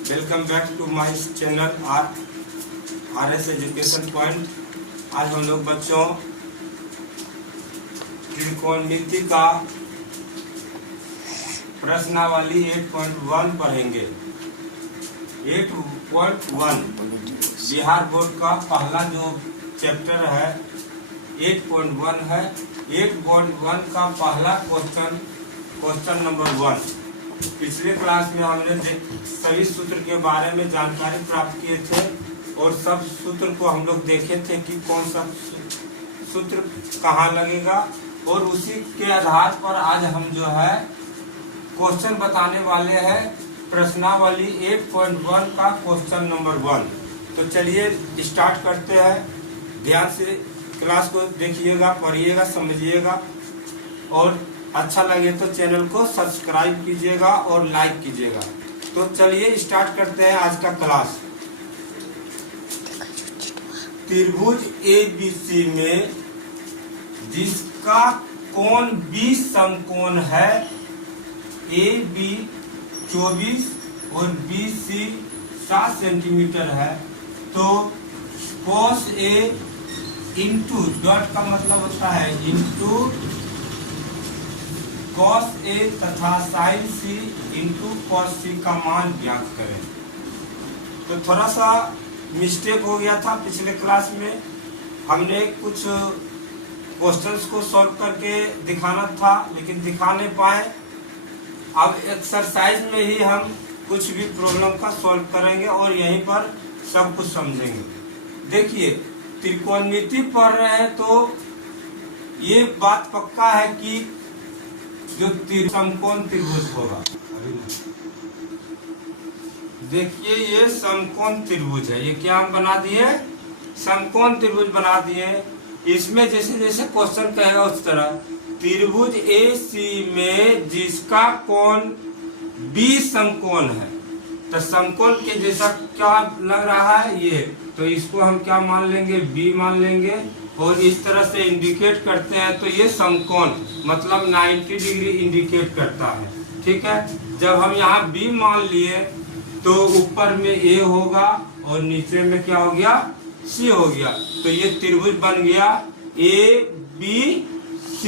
Welcome back to my channel RS education point. आज हम लोग बच्चों त्रिकोणमिति का प्रश्नावली 8.1 पढ़ेंगे। 8.1 बिहार बोर्ड का पहला जो चैप्टर है 8.1 है। 8.1 का पहला क्वेश्चन नंबर 1। पिछले क्लास में हमने सभी सूत्र के बारे में जानकारी प्राप्त किए थे और सब सूत्र को हम लोग देखे थे कि कौन सा सूत्र कहाँ लगेगा, और उसी के आधार पर आज हम जो है क्वेश्चन बताने वाले हैं प्रश्नावली 8.1 का क्वेश्चन नंबर 1। तो चलिए स्टार्ट करते हैं। ध्यान से क्लास को देखिएगा, पढ़िएगा, समझिएगा और अच्छा लगे तो चैनल को सब्सक्राइब कीजिएगा और लाइक कीजिएगा। तो चलिए स्टार्ट करते हैं आज का क्लास। त्रिभुज ABC में जिसका कोण 20 समकोण है, AB 24 और BC 7 सेंटीमीटर है, तो cos A इंटू डॉट का मतलब होता है इंटू cos A तथा sin C into cos C का मान ज्ञात करें। तो थोड़ा सा मिस्टेक हो गया था पिछले क्लास में। हमने कुछ क्वेश्चंस को सॉल्व करके दिखाना था लेकिन दिखा नहीं पाए। अब एक्सरसाइज में ही हम कुछ भी प्रॉब्लम का सॉल्व करेंगे और यहीं पर सब कुछ समझेंगे। देखिए, त्रिकोणमिति पढ़ रहे हैं तो ये बात पक्का है कि जो समकोण त्रिभुज होगा, देखिए ये समकोण त्रिभुज है। ये क्या हम बना दिए? समकोण त्रिभुज बना दिए। इसमें जैसे जैसे क्वेश्चन कहेगा उस तरह त्रिभुज AC में जिसका कोण 20 समकोण है, तो समकोण के जैसा क्या लग रहा है ये, तो इसको हम क्या मान लेंगे? B मान लेंगे और इस तरह से इंडिकेट करते हैं तो ये समकोण मतलब 90 डिग्री इंडिकेट करता है। ठीक है, जब हम यहाँ B मान लिए तो ऊपर में A होगा और नीचे में क्या हो गया? C हो गया। तो ये त्रिभुज बन गया ABC,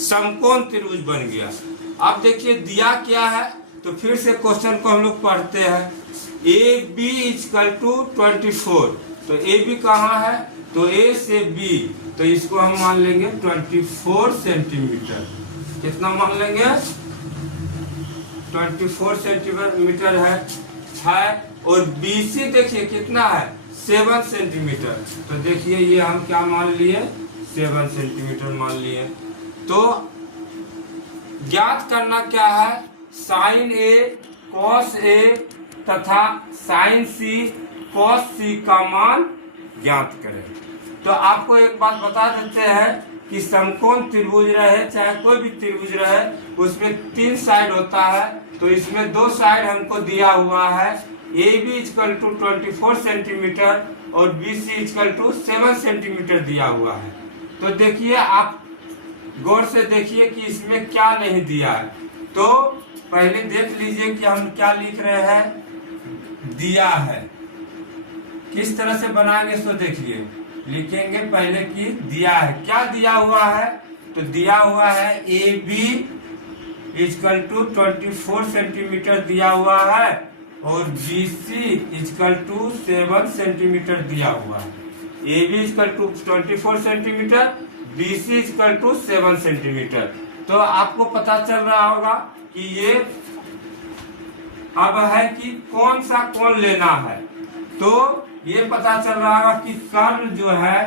समकोण त्रिभुज बन गया। अब देखिए दिया क्या है, तो फिर से क्वेश्चन को हम लोग पढ़ते हैं। AB = 24, तो AB कहाँ है? तो A से B, तो इसको हम मान लेंगे 24 सेंटीमीटर। कितना मान लेंगे? 24 सेंटीमीटर है। और BC देखिए कितना है? 7 सेंटीमीटर। तो देखिए ये हम क्या मान लिए? 7 सेंटीमीटर मान लिए। तो ज्ञात करना क्या है? sin A cos A तथा sin C cos C का मान ज्ञात करें। तो आपको एक बात बता देते हैं कि समकोण त्रिभुज रहे चाहे कोई भी त्रिभुज रहे, उसमें 3 साइड होता है। तो इसमें 2 साइड हमको दिया हुआ है। AB = 24 सेंटीमीटर और BC = 7 सेंटीमीटर दिया हुआ है। तो देखिए, आप गौर से देखिए कि इसमें क्या नहीं दिया है। तो पहले देख लीजिए कि हम क्या लिख रहे हैं। दिया है किस तरह से बनाएंगे, सो देखिए। लिखेंगे पहले कि दिया है। क्या दिया हुआ है? तो दिया हुआ है AB = 24 सेंटीमीटर दिया हुआ है और BC = 7 सेंटीमीटर दिया हुआ है। AB = 24 centimetre, BC = 7 centimetre. तो आपको पता चल रहा होगा कि ये अब है कि कौन सा कोण लेना है। तो ये पता चल रहा होगा कि कर्ण जो है,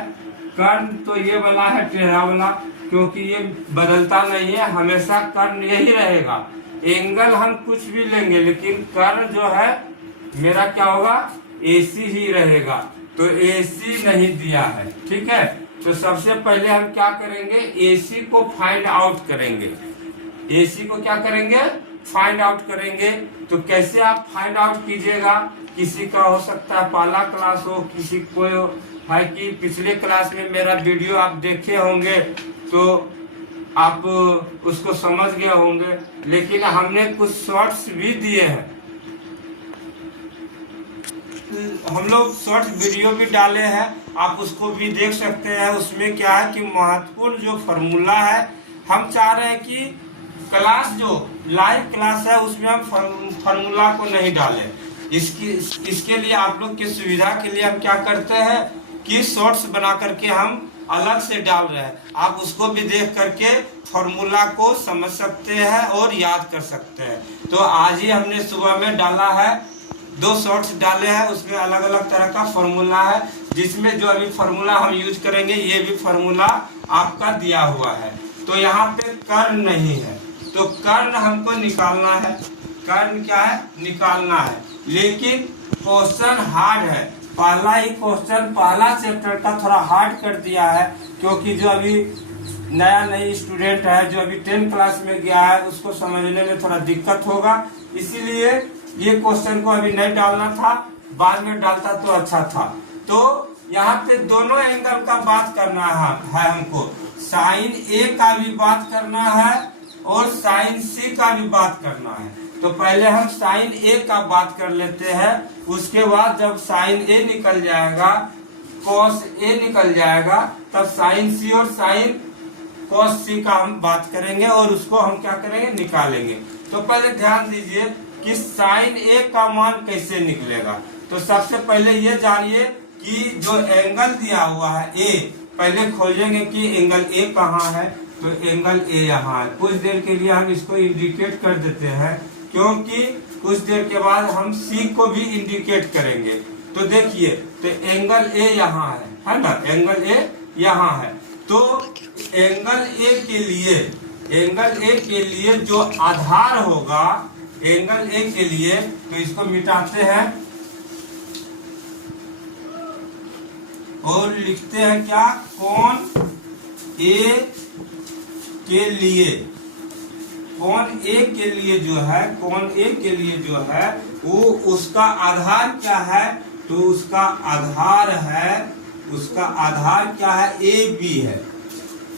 कर्ण तो ये वाला है टेढ़ा वाला, क्योंकि ये बदलता नहीं है, हमेशा कर्ण यही रहेगा। एंगल हम कुछ भी लेंगे लेकिन कर्ण जो है मेरा क्या होगा? AC ही रहेगा। तो AC नहीं दिया है। ठीक है, तो सबसे पहले हम क्या करेंगे? AC को फाइंड आउट करेंगे। AC को क्या करेंगे? फाइंड आउट करेंगे। तो कैसे आप फाइंड आउट कीजिएगा? किसी का हो सकता है पहला क्लास हो, किसी को है कि पिछले क्लास में मेरा वीडियो आप देखे होंगे, तो आप उसको समझ गए होंगे, लेकिन हमने कुछ शॉर्ट्स भी दिए हैं, हम लोग शॉर्ट वीडियो भी डाले हैं, आप उसको भी देख सकते हैं। उसमें क्या है कि महत्वपूर्ण जो फॉर्मूला है, हम चाह रहे हैं कि क्लास जो लाइव क्लास है उसमें हम फॉर्मूला को नहीं डालें। इसके लिए आप लोग की सुविधा के लिए हम क्या करते हैं कि शॉर्ट्स बना करके हम अलग से डाल रहे हैं, आप उसको भी देख करके फॉर्मूला को समझ सकते हैं और याद कर सकते हैं। तो आज ही हमने सुबह में डाला है, 2 शॉर्ट्स डाले हैं, उसमें अलग अलग तरह का फॉर्मूला है, जिसमें जो अभी फॉर्मूला हम यूज करेंगे ये भी फॉर्मूला आपका दिया हुआ है। तो यहाँ पे कर्ण नहीं है, तो कर्ण हमको निकालना है। कर्ण क्या है? निकालना है, लेकिन क्वेश्चन हार्ड है। पहला ही क्वेश्चन पहला चैप्टर का थोड़ा हार्ड कर दिया है, क्योंकि जो अभी नई स्टूडेंट है, जो अभी 10th क्लास में गया है, उसको समझने में थोड़ा दिक्कत होगा। इसीलिए ये क्वेश्चन को अभी नहीं डालना था, बाद में डालता तो अच्छा था। तो यहाँ पे दोनों एंगल का बात करना है हमको, साइन ए का भी बात करना है और साइन सी का भी बात करना है। तो पहले हम साइन ए का बात कर लेते हैं, उसके बाद जब साइन ए निकल जाएगा, कॉस ए निकल जाएगा, तब साइन सी और साइन कॉस सी का हम बात करेंगे और उसको हम क्या करेंगे? निकालेंगे। तो पहले ध्यान दीजिए कि साइन ए का मान कैसे निकलेगा। तो सबसे पहले ये जानिए कि जो एंगल दिया हुआ है ए, पहले खोजेंगे कि एंगल ए कहाँ है। तो एंगल ए यहाँ है। कुछ देर के लिए हम इसको इंडिकेट कर देते हैं, क्योंकि कुछ देर के बाद हम सी को भी इंडिकेट करेंगे। तो देखिए, तो एंगल ए यहाँ है ना, एंगल ए यहाँ है। तो एंगल ए के लिए जो आधार होगा, एंगल ए के लिए, तो इसको मिटाते हैं और लिखते हैं क्या? कोण ए के लिए, कोण ए के लिए जो है, कोण ए के लिए जो है वो उसका आधार क्या है? तो उसका आधार क्या है? ए बी है।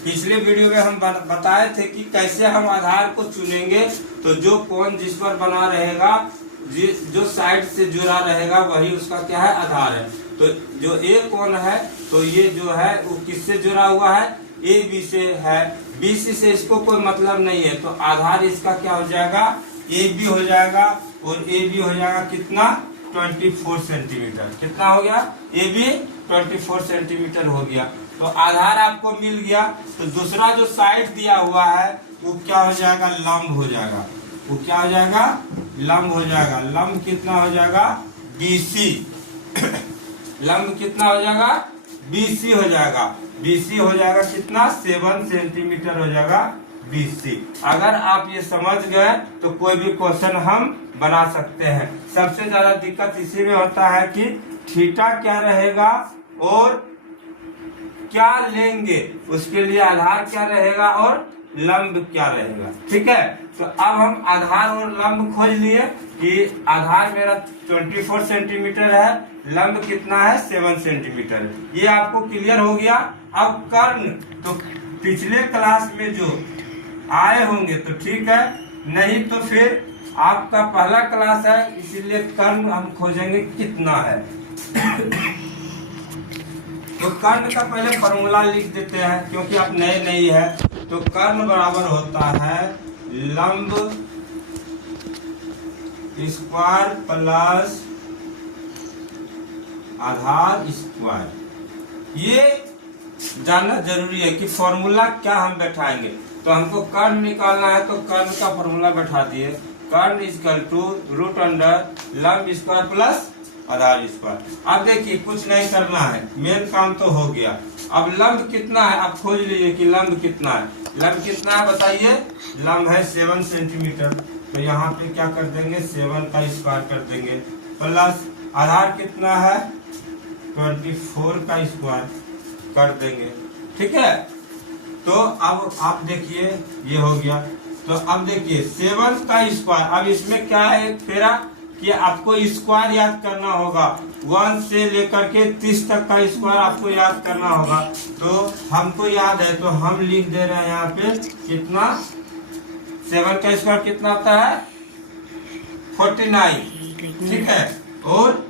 पिछले वीडियो में हम बताए थे कि कैसे हम आधार को चुनेंगे। तो जो कोण जिस पर बना रहेगा, जो साइड से जुड़ा रहेगा, वही उसका क्या है? आधार है। तो जो ए कोण है, तो ये जो है वो किससे जुड़ा हुआ है? ए बी से है। बी सी से इसको कोई मतलब नहीं है, तो आधार इसका क्या हो जाएगा? ए बी हो जाएगा। और ए बी हो जाएगा कितना? 24 सेंटीमीटर। कितना हो गया? ए बी 24 सेंटीमीटर हो गया। तो आधार आपको मिल गया। तो दूसरा जो साइड दिया हुआ है वो क्या हो जाएगा? लंब हो जाएगा। वो क्या हो जाएगा? लंब हो जाएगा। लंब कितना हो जाएगा? BC। लंब कितना हो जाएगा? BC हो जाएगा। BC हो जाएगा कितना? 7 सेंटीमीटर हो जाएगा BC। अगर आप ये समझ गए तो कोई भी क्वेश्चन हम बना सकते हैं। सबसे ज्यादा दिक्कत इसी में होता है कि थीटा क्या रहेगा और क्या लेंगे, उसके लिए आधार क्या रहेगा और लंब क्या रहेगा। ठीक है, तो अब हम आधार और लंब खोज लिए कि आधार मेरा 24 सेंटीमीटर है, लंब कितना है? 7 सेंटीमीटर। ये आपको क्लियर हो गया। अब कर्ण, तो पिछले क्लास में जो आए होंगे तो ठीक है, नहीं तो फिर आपका पहला क्लास है, इसीलिए कर्ण हम खोजेंगे कितना है। तो कर्ण का पहले फॉर्मूला लिख देते हैं, क्योंकि आप नए नहीं है। तो कर्ण बराबर होता है लंब स्क्वायर प्लस आधार स्क्वायर। ये जानना जरूरी है कि फॉर्मूला क्या हम बैठाएंगे। तो हमको कर्ण निकालना है, तो कर्ण का फॉर्मूला बैठा दिए। कर्ण इक्वल टू रूट अंडर लंब स्क्वायर प्लस आधार स्क्वायर। अब देखिए, कुछ नहीं करना है, मेन काम तो हो गया। अब लंब कितना है आप खोज लीजिए कि लंब कितना है। लंब कितना है बताइए? लंब है 7 सेंटीमीटर। तो यहाँ पे क्या कर देंगे? 7 का स्क्वायर कर देंगे, प्लस आधार कितना है? 24 का स्क्वायर कर देंगे। ठीक है, तो अब आप देखिए ये हो गया। तो अब देखिए 7 का स्क्वायर, अब इसमें क्या है? एक फेरा कि आपको स्क्वायर याद करना होगा, 1 से लेकर के 30 तक का स्क्वायर आपको याद करना होगा। तो हमको याद है तो हम लिख दे रहे हैं यहाँ पे कितना, 7 का स्क्वायर कितना आता है 49, ठीक है। और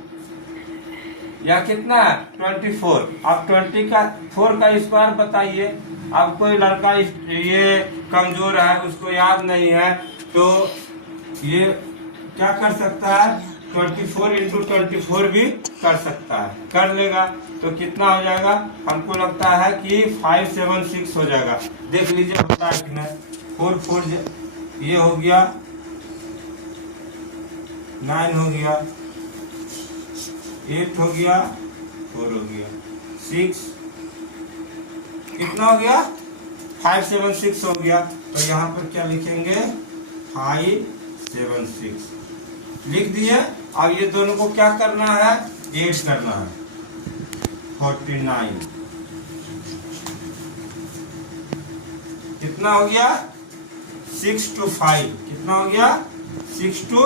या कितना है 24। अब 24 का 4 का स्क्वायर बताइए। अब कोई लड़का ये कमजोर है, उसको याद नहीं है, तो ये क्या कर सकता है 24 इंटू 24 भी कर सकता है, कर लेगा। तो कितना हो जाएगा, हमको लगता है कि 576 हो जाएगा। देख लीजिए होता है कि नहीं। 4 4 ये हो गया, 9 हो गया, 8 हो गया, 4 हो गया, 6 कितना हो गया 576 हो गया। तो यहाँ पर क्या लिखेंगे 576 लिख दिए। अब ये दोनों को क्या करना है, ऐड करना है। 49 कितना हो गया 6 to 5, कितना हो गया 6 to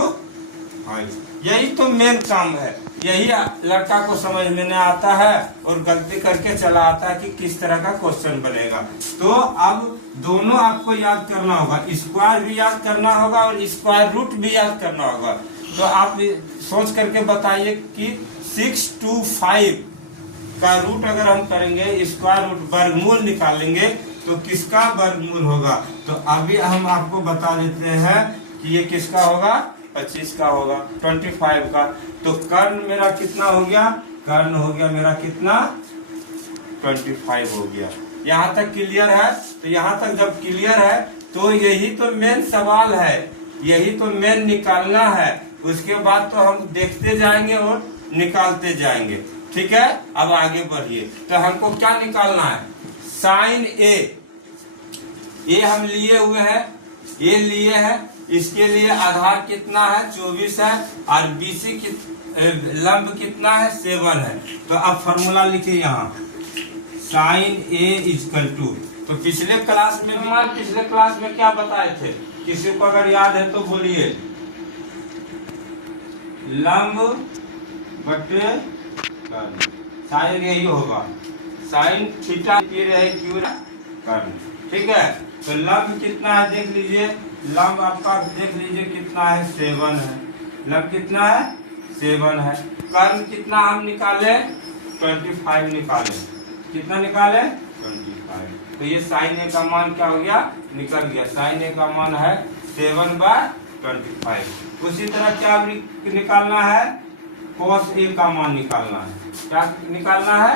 5। यही तो मेन काम है, यही लड़का को समझ में नहीं आता है और गलती करके चला आता है कि किस तरह का क्वेश्चन बनेगा। तो अब दोनों आपको याद करना होगा, स्क्वायर भी याद करना होगा और स्क्वायर रूट भी याद करना होगा। तो आप सोच करके बताइए कि 6 to 5 का रूट अगर हम करेंगे, स्क्वायर रूट वर्गमूल निकालेंगे तो किसका वर्गमूल होगा। तो अभी हम आपको बता देते हैं कि ये किसका होगा, 25 का होगा, 25 का। तो कर्ण मेरा कितना हो गया, कर्ण हो गया मेरा कितना 25 हो गया। यहाँ तक क्लियर है। तो यहाँ तक जब क्लियर है तो यही तो मेन सवाल है, यही तो मेन निकालना है। उसके बाद तो हम देखते जाएंगे और निकालते जाएंगे, ठीक है। अब आगे बढ़िए। तो हमको क्या निकालना है, साइन ए हम लिए हुए हैं, ये लिए हैं, इसके लिए आधार कितना है 24 है और बीसी लंब कितना है 7 है। तो अब फॉर्मूला लिखिए यहाँ, साइन ए इक्वल टू, तो पिछले क्लास में क्या बताए थे, किसी को अगर याद है तो बोलिए, लंब बटे कर्ण, साइन यही होगा, साइन थीटा की रहे क्यू कर्ण, ठीक है। तो लंब कितना है देख लीजिए, लंब आपका देख लीजिए कितना है 7 है, लंब कितना है 7 है। कर्ण कितना हम निकाले 25 निकाले, कितना निकाले 25। तो ये साइन ए का मान क्या हो गया, निकल गया। साइन ए का मान है 7/25। उसी तरह क्या निकालना है, कॉस ए का मान निकालना है। क्या निकालना है,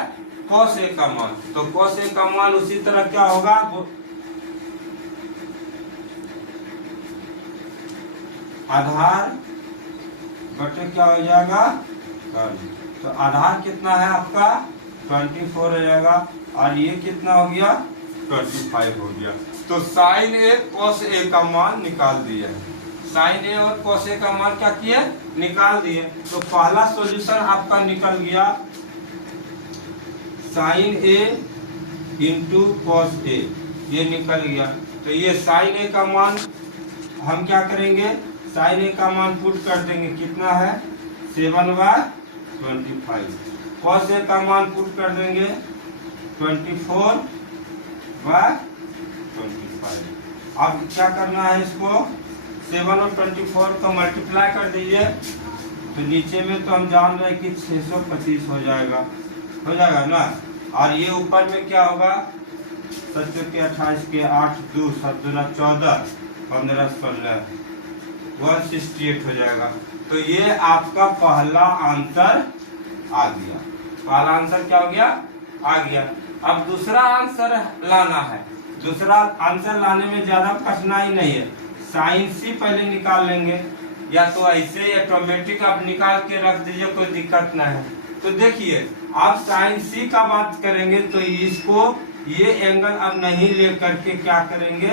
कॉस ए का मान। तो कॉस ए का मान उसी तरह क्या होगा, आधार बटे क्या हो जाएगा कर्ण। तो आधार कितना है आपका 24 हो जाएगा और ये कितना हो गया 25 हो गया। तो साइन ए कॉस ए का मान निकाल दिया है, साइन ए और कॉस ए का मान क्या किए, निकाल दिए। तो पहला सॉल्यूशन आपका निकल गया, sign A into cos A, ये निकल गया। तो ये साइन ए का मान हम क्या करेंगे, साइन ए का मान पुट कर देंगे, कितना है 7/25। कॉस ए का मान पुट कर देंगे 24/25। अब क्या करना है, इसको 7 और 24 को मल्टीप्लाई कर दीजिए। तो नीचे में तो हम जान रहे हैं कि 625 हो जाएगा ना। और ये ऊपर में क्या होगा, 7 के 28 के 8 2 7 2 14 15 16 168 हो जाएगा। तो ये आपका पहला आंसर आ गया, पहला आंसर क्या हो गया, आ गया। अब दूसरा आंसर लाना है। दूसरा आंसर लाने में ज्यादा कठिनाई नहीं है, साइन सी पहले निकाल लेंगे, या तो ऐसे ऑटोमेटिक आप निकाल के रख दीजिए, कोई दिक्कत नहीं है। तो देखिए आप साइन सी का बात करेंगे तो इसको ये एंगल अब नहीं ले करके क्या करेंगे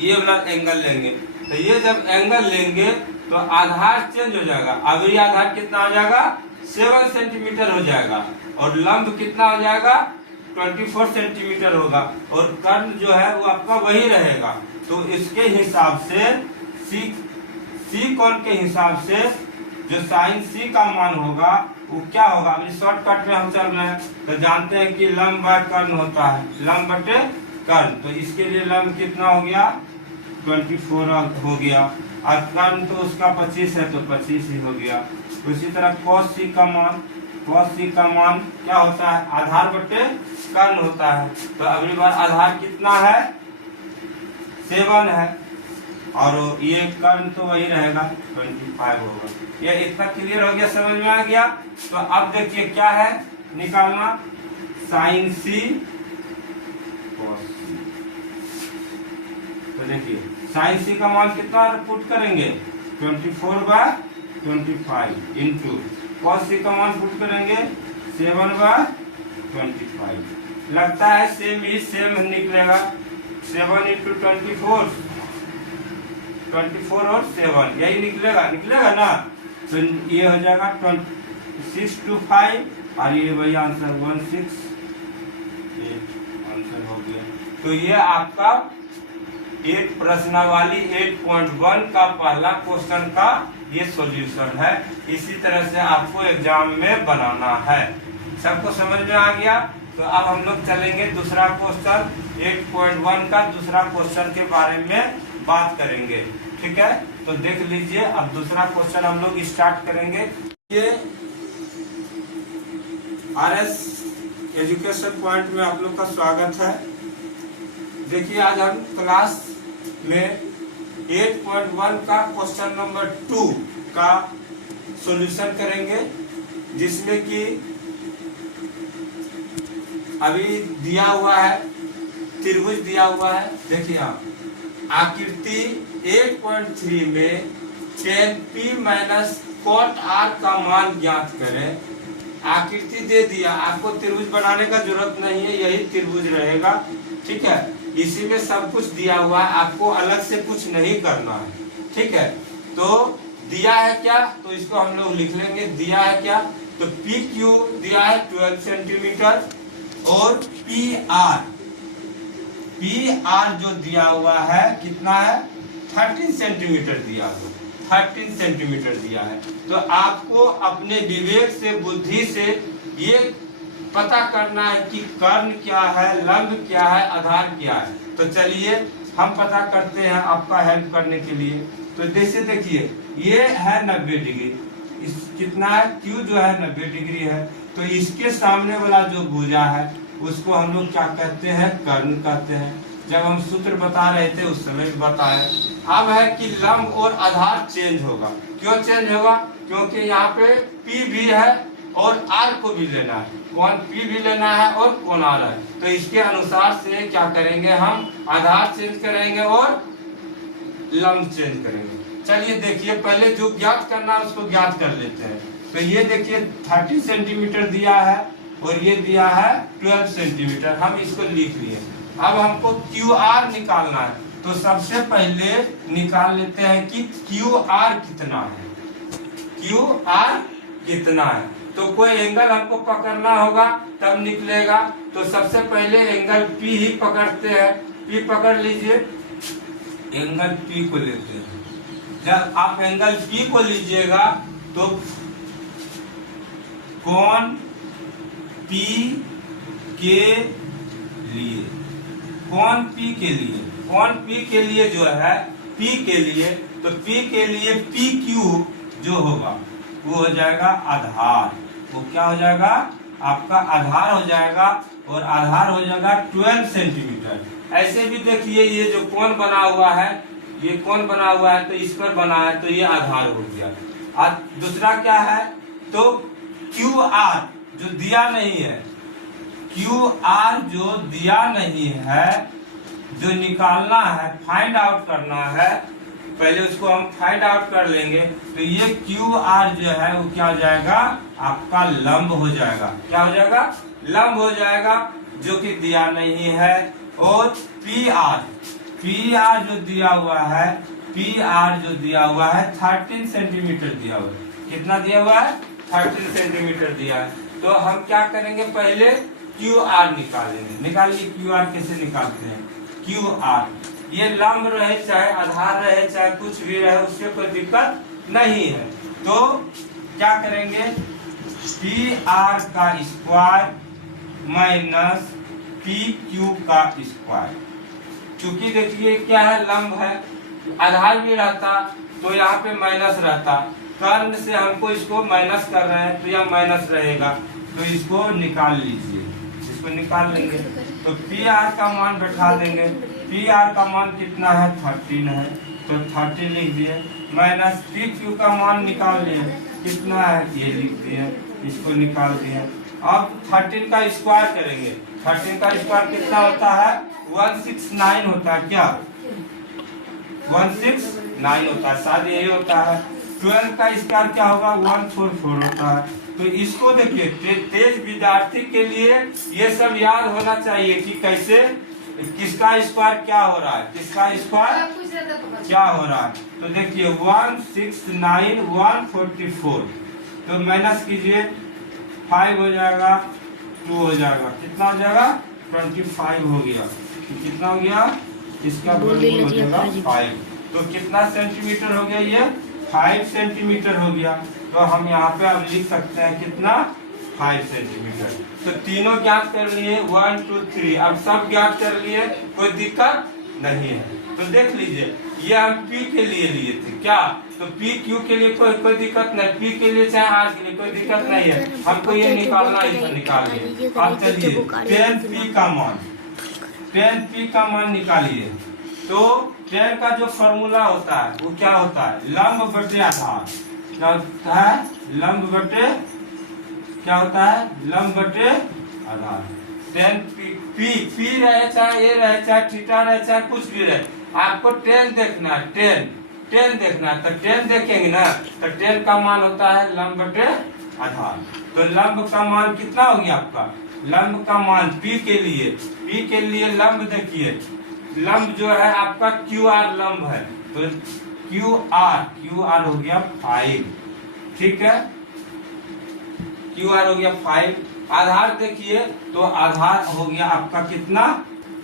ये वाला एंगल लेंगे। तो ये जब एंगल लेंगे तो आधार चेंज हो जाएगा। अब ये आधार कितना हो जाएगा 7 सेंटीमीटर हो जाएगा और लंब कितना हो जाएगा 24 सेंटीमीटर होगा और कर्ण जो है वो आपका वही रहेगा। तो इसके हिसाब से सी कोण के हिसाब से जो साइन सी का मान होगा वो क्या होगा। अभी शॉर्टकट में हम चल रहे हैं तो जानते हैं कि लंब बाय कर्ण होता है, लंब बटे कर्ण। तो इसके लिए लंब कितना हो गया 24 हो गया, और कर्ण तो उसका 25 है तो 25 ही हो गया। उसी तरह cos c का मान क्या होता है, आधार बटे कर्ण होता है। तो अगली बार आधार कितना है 7 है, और ये कर्ण तो वही रहेगा 25 होगा। ये इतना क्लियर हो गया, समझ में आ गया। तो अब देखिए क्या है निकालना, साइन सी कॉस सी। तो देखिए साइन सी का मान कितना पुट करेंगे 24/25 इंटू कॉस सी का मान पुट करेंगे 7/25। लगता है सेम ही सेम निकलेगा, 7 इंटू 24 और 7 यही निकलेगा ना। तो ये हो जाएगा 625 और ये वही आंसर 16, ये आंसर हो गया। तो ये आपका एक प्रश्नावली 8.1 का पहला क्वेश्चन का ये सॉल्यूशन है। इसी तरह से आपको एग्जाम में बनाना है। सबको समझ में आ गया। तो अब हम लोग चलेंगे दूसरा क्वेश्चन 8.1 का दूसरा क्वेश्चन के बारे में बात करेंगे, ठीक है। तो देख लीजिए, अब दूसरा क्वेश्चन हम लोग स्टार्ट करेंगे। ये RS एजुकेशन पॉइंट में आप लोग का स्वागत है। देखिए आज हम क्लास में 8.1 का क्वेश्चन नंबर 2 का सॉल्यूशन करेंगे, जिसमें कि अभी दिया हुआ है त्रिभुज दिया हुआ है। देखिए आप आकृति 8.3 में tan P minus cot R का मान ज्ञात करें। आकृति दे दिया, आपको त्रिभुज बनाने का जरूरत नहीं है, यही त्रिभुज रहेगा, ठीक है। इसी में सब कुछ दिया हुआ है, आपको अलग से कुछ नहीं करना है, ठीक है। तो दिया है क्या, तो इसको हम लोग लिख लेंगे। दिया है क्या, तो PQ दिया है 12 सेंटीमीटर और PR जो दिया हुआ है कितना है 13 सेंटीमीटर दिया हुआ, 13 सेंटीमीटर दिया है। तो आपको अपने विवेक से, बुद्धि से ये पता करना है कि कर्ण क्या है, लंब क्या है, आधार क्या है। तो चलिए हम पता करते हैं आपका हेल्प करने के लिए। तो जैसे देखिए ये है 90 डिग्री, इस कितना है Q जो है 90 डिग्री है। तो इसके सामने वाला जो भुजा है उसको हम लोग क्या कहते हैं, कर्ण कहते हैं। जब हम सूत्र बता रहे थे उस समय भी बताया। अब है कि लंब और आधार चेंज होगा। क्यों चेंज होगा, क्योंकि यहाँ पे P भी है और R को भी लेना है, कौन P भी लेना है और कौन R है। तो इसके अनुसार से क्या करेंगे, हम आधार चेंज करेंगे और लंब चेंज करेंगे। चलिए देखिए पहले जो ज्ञात करना है उसको ज्ञात कर लेते हैं। तो ये देखिए 30 सेंटीमीटर दिया है और ये दिया है 12 सेंटीमीटर, हम इसको लिख लिए। अब हमको QR निकालना है, तो सबसे पहले निकाल लेते हैं कि QR कितना है, QR कितना है। तो कोई एंगल हमको पकड़ना होगा तब निकलेगा। तो सबसे पहले एंगल P ही पकड़ते हैं, P पकड़ लीजिए, एंगल P को लेते हैं। जब आप एंगल P को लीजिएगा तो कोण P के लिए, कोण P के लिए, कोण P के लिए जो है P के लिए, तो P के लिए PQ जो होगा वो हो जाएगा आधार। वो क्या हो जाएगा, आपका आधार हो जाएगा, और आधार हो जाएगा 12 सेंटीमीटर। ऐसे भी देखिए ये जो कोण बना हुआ है, ये कोण बना हुआ है तो इस पर बना है, तो ये आधार हो गया। और दूसरा क्या है, तो QR जो दिया नहीं है, QR जो दिया नहीं है, जो निकालना है, फाइंड आउट करना है, पहले उसको हम फाइंड आउट कर लेंगे। तो ये QR जो है वो क्या हो जाएगा, आपका लंब हो जाएगा। क्या हो जाएगा, लंब हो जाएगा, जो कि दिया नहीं है। और PR जो दिया हुआ है, PR जो दिया हुआ है 13 सेंटीमीटर दिया हुआ है। कितना दिया हुआ है, 13 सेंटीमीटर दिया है। तो हम क्या करेंगे, पहले QR निकालेंगे। निकालिए QR कैसे निकालते हैं, ये लंब रहे चाहे आधार रहे चाहे कुछ भी रहे, उससे कोई दिक्कत नहीं है। तो क्या करेंगे, पी आर का स्क्वायर माइनस पी क्यू का स्क्वायर। चूंकि देखिए क्या है, लंब है, आधार भी रहता तो यहाँ पे माइनस रहता, कर्ण से हमको इसको माइनस कर रहे हैं तो यह माइनस रहेगा, तो इसको निकाल लीजिए, इसको निकाल लेंगे। तो पी आर का मान बैठा देंगे, पी आर का मान कितना है 13 है, तो 13 लिख दिए, माइनस पी क्यू का मान निकाल लिए, कितना है ये लिख दिए, इसको निकाल दिए। अब 13 का स्क्वायर करेंगे, 13 का स्क्वायर कितना होता है 169 होता है, क्या 169 होता है, शायद यही होता है। 12 का स्क्वायर क्या होगा 144 होता है। तो इसको देखिए, तेज विद्यार्थी के लिए ये सब याद होना चाहिए कि कैसे किसका स्क्वायर क्या हो रहा है, किसका स्क्वायर क्या हो रहा है। तो देखिए 169 144, तो माइनस कीजिए 5 हो जाएगा, 2 हो जाएगा, कितना हो जाएगा 25 हो गया, तो कितना हो गया इसका वर्गमूल हो जाएगा 5। तो कितना सेंटीमीटर हो गया, ये 5 सेंटीमीटर हो गया। तो हम यहाँ पे अब लिख सकते हैं कितना 5 सेंटीमीटर। तो तीनों ज्ञात कर लिए, 1 2 3, अब सब ज्ञात कर लिए, कोई दिक्कत नहीं है। तो देख लीजिए ये हम P के लिए लिए थे क्या, तो P Q के लिए कोई दिक्कत नहीं, P के लिए चाहे R के लिए कोई दिक्कत नहीं है, हमको ये निकालना ही था, निकाल लिए। अब चलिए 10P का मान, 10P का मान निकालिए। तो 10 का जो फॉर्मूला होता है वो क्या होता है, लंब बटे आधार, क्या होता है लंब बटे, क्या होता है लंब बटे आधार। 10P रहे चाहे ए रहे चाहे थीटा रहे चाहे कुछ भी रहे, आपको 10 देखना है, 10 देखना है, तो 10 देखेंगे ना, तो 10 का मान होता है लंब बटे आधार। तो लंब का मान कितना हो गया आपका, लंब का मान P के लिए लंब देखिए, लंब जो है आपका QR लंब है, तो QR हो गया 5, ठीक है, QR हो गया 5। आधार देखिए तो आधार हो गया आपका कितना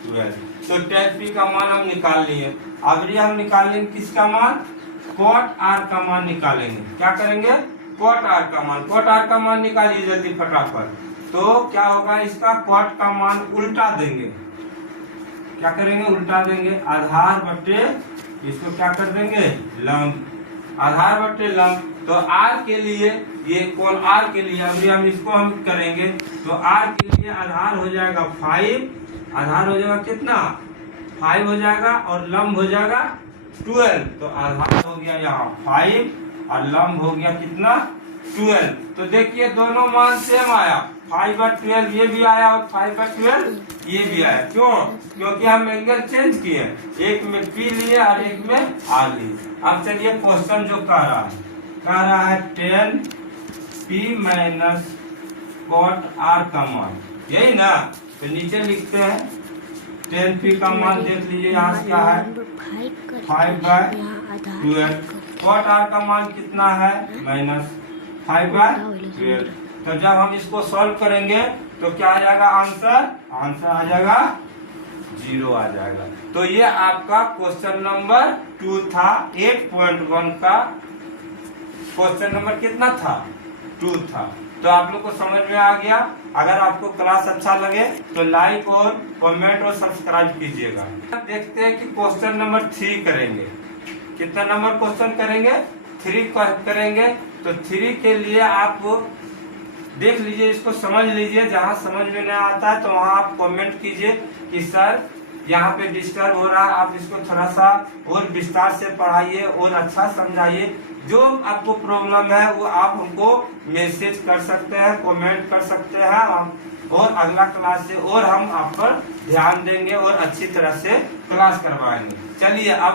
12। तो 10P का मान हम निकाल लिए। अब ये हम निकालेंगे किसका मान, cot R का मान निकालेंगे। क्या करेंगे, cot R का मान, cot R का मान निकालिए जल्दी फटाफट। तो क्या होगा, इसका cot का मान उल्टा देंगे, क्या करेंगे उल्टा देंगे, आधार बटे इसको क्या कर देंगे लंब, आधार बटे लंब। तो R के लिए, ये कोण R के लिए अभी हम इसको हम करेंगे, तो R के लिए आधार हो जाएगा 5, आधार हो जाएगा कितना 5 हो जाएगा, और लंब हो जाएगा 12। तो आधार हो गया यहाँ 5 और लंब हो गया कितना 12। तो देखिए दोनों मान सेम आया, 5/12 ये भी आया और 5/12 ये भी आया। क्यों, क्योंकि हम एंगल चेंज किए, एक में P लिए और एक में R लिए। अब चलिए क्वेश्चन जो कह रहा है 10P माइनस cot R का मान, यही ना, तो नीचे लिखते हैं 10P का मान देख लीजिए, यहाँ क्या है 5/12, cot R का मान कितना है माइनस 5/12। तो जब हम इसको सॉल्व करेंगे तो क्या आ जाएगा आंसर आ जाएगा 0 आ जाएगा। तो ये आपका क्वेश्चन नंबर 2 था, 8.1 का क्वेश्चन नंबर कितना था 2 था। तो आप लोग को समझ में आ गया। अगर आपको क्लास अच्छा लगे तो लाइक और कमेंट और सब्सक्राइब कीजिएगा। देखते हैं कि क्वेश्चन नंबर 3 करेंगे। कितना नंबर क्वेश्चन करेंगे 3 करेंगे। तो 3 के लिए आप देख लीजिए, इसको समझ लीजिए, जहाँ समझ में नहीं आता है तो वहाँ आप कमेंट कीजिए कि सर यहाँ पे डिस्टर्ब हो रहा है, आप इसको थोड़ा सा और विस्तार से पढ़ाइए और अच्छा समझाइए। जो आपको प्रॉब्लम है वो आप हमको मैसेज कर सकते हैं, कमेंट कर सकते हैं, और अगला क्लास से और हम आप पर ध्यान देंगे और अच्छी तरह से क्लास करवाएंगे। चलिए अब